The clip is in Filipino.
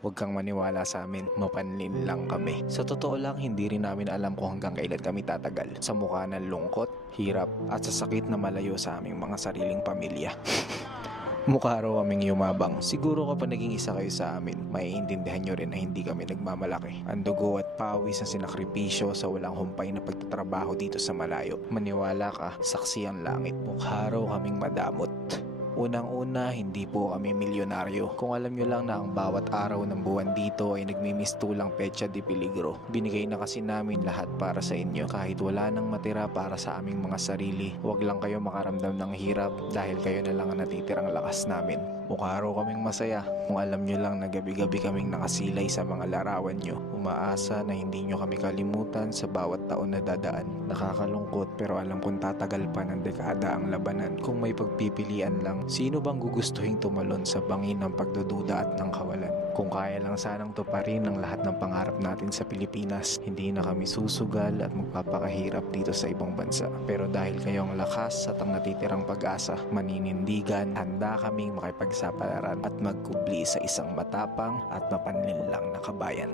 Huwag kang maniwala sa amin, mapanlin lang kami. Sa totoo lang, hindi rin namin alam kung hanggang kailan kami tatagal. Sa mukha ng lungkot, hirap, at sa sakit na malayo sa aming mga sariling pamilya. Mukha raw kaming yumabang. Siguro kapag naging isa kayo sa amin, maiintindihan nyo rin na hindi kami nagmamalaki. Ang dugo at pawis ang sinakripisyo sa walang humpay na pagtatrabaho dito sa malayo. Maniwala ka, saksi ang langit. Mukha raw kaming madamot. Unang-una, hindi po kami milyonaryo. Kung alam nyo lang na ang bawat araw ng buwan dito ay nagmimistulang petsa de peligro. Binigay na kasi namin lahat para sa inyo. Kahit wala nang matira para sa aming mga sarili, huwag lang kayo makaramdam ng hirap dahil kayo na lang ang natitirang lakas namin. Mukha raw kaming masaya. Kung alam nyo lang na gabi-gabi kaming nakasilay sa mga larawan nyo. Umaasa na hindi nyo kami kalimutan sa bawat taon na dadaan. Nakakalungkot pero alam kong tatagal pa ng dekada ang labanan. Kung may pagpipilian lang, sino bang gugustuhin tumalon sa bangin ng pagdududa at ng kawalan? Kung kaya lang sanang tuparin ang lahat ng pangarap natin sa Pilipinas, hindi na kami susugal at magpapakahirap dito sa ibang bansa. Pero dahil kayo ang lakas at ang natitirang pag-asa, maninindigan, handa kaming makipagsapalaran at magkubli sa isang matapang at mapanlinlang na kabayan.